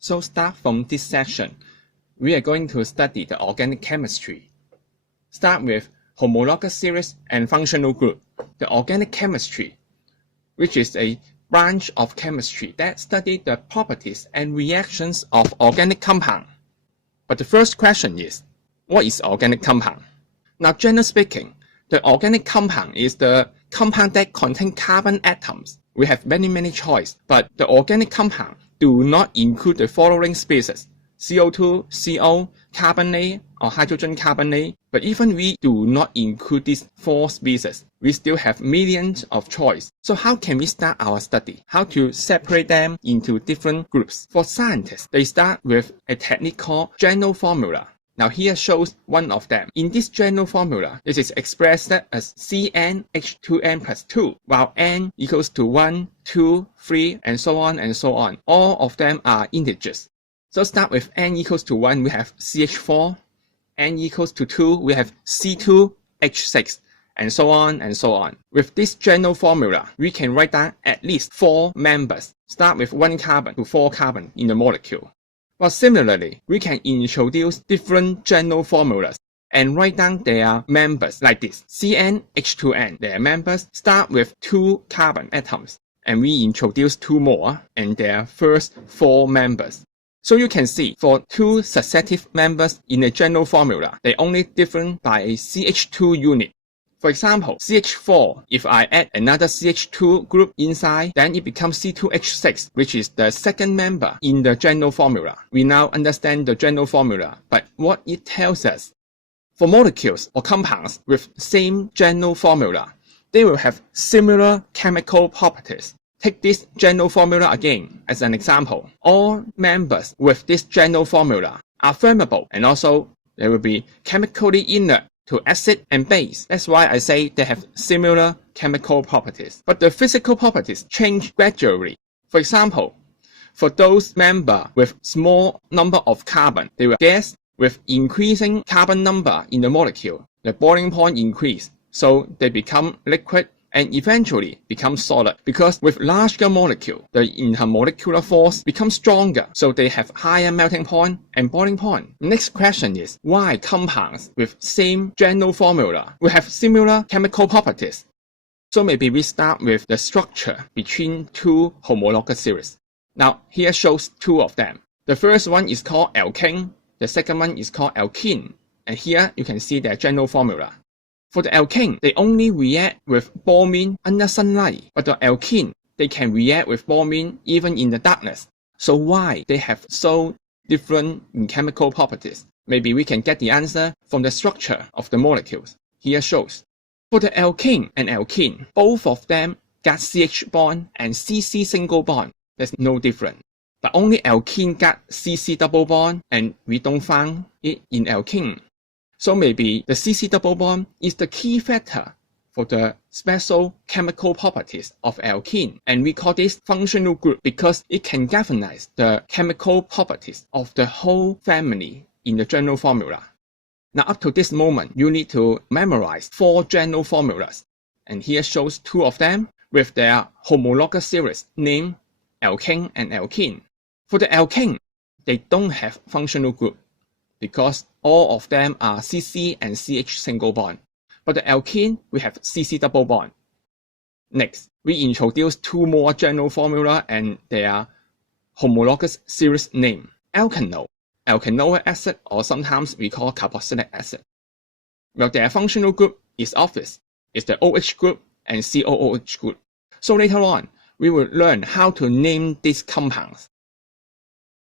So start from this section. We are going to study the organic chemistry. Start with homologous series and functional group. The organic chemistry, which is a branch of chemistry that studies the properties and reactions of organic compound. But the first question is, what is organic compound? Now, generally speaking, the organic compound is the compound that contains carbon atoms. We have many choices, but the organic compound do not include the following species: CO2, CO, carbonate, or hydrogen carbonate. But even we do not include these 4 species, we still have millions of choices. So how can we start our study? How to separate them into different groups? For scientists, they start with a technique called general formula. Now here shows one of them. In this general formula, it is expressed as CnH2n plus 2, while n equals to 1, 2, 3, and so on and so on. All of them are integers. So start with n equals to 1, we have CH4. N equals to 2, we have C2H6, and so on and so on. With this general formula, we can write down at least 4 members. Start with 1 carbon to 4 carbon in the molecule. But similarly, we can introduce different general formulas and write down their members like this. CnH2n, their members start with 2 carbon atoms, and we introduce 2 more and their first 4 members. So you can see for 2 successive members in a general formula, they only differ by a CH2 unit. For example, CH4, if I add another CH2 group inside, then it becomes C2H6, which is the second member in the general formula. We now understand the general formula, but what it tells us. For molecules or compounds with same general formula, they will have similar chemical properties. Take this general formula again as an example. All members with this general formula are flammable, and also they will be chemically inert to acid and base. That's why I say they have similar chemical properties. But the physical properties change gradually. For example, for those members with small number of carbon, they will gas. With increasing carbon number in the molecule, the boiling point increase, so they become liquid and eventually become solid, because with larger molecule, the intermolecular force becomes stronger, so they have higher melting point and boiling point. Next question is, why compounds with same general formula will have similar chemical properties? So maybe we start with the structure between 2 homologous series. Now here shows 2 of them. The first one is called alkane, the second one is called alkene, and here you can see their general formula. For the alkane, they only react with bromine under sunlight, but the alkene, they can react with bromine even in the darkness. So why they have so different in chemical properties? Maybe we can get the answer from the structure of the molecules. Here shows. For the alkane and alkene, both of them got CH bond and CC single bond. There's no difference. But only alkene got CC double bond, and we don't find it in alkene. So maybe the CC double bond is the key factor for the special chemical properties of alkene, and we call this functional group because it can galvanize the chemical properties of the whole family in the general formula. Now up to this moment, you need to memorize 4 general formulas, and here shows 2 of them with their homologous series named alkane and alkene. For the alkane, they don't have functional group, because all of them are CC and CH single bond. But the alkene, we have CC double bond. Next, we introduce 2 more general formula and their homologous series name. Alkanol, alkanoic acid, or sometimes we call carboxylic acid. Well, their functional group is obvious. It's the OH group and COOH group. So later on, we will learn how to name these compounds.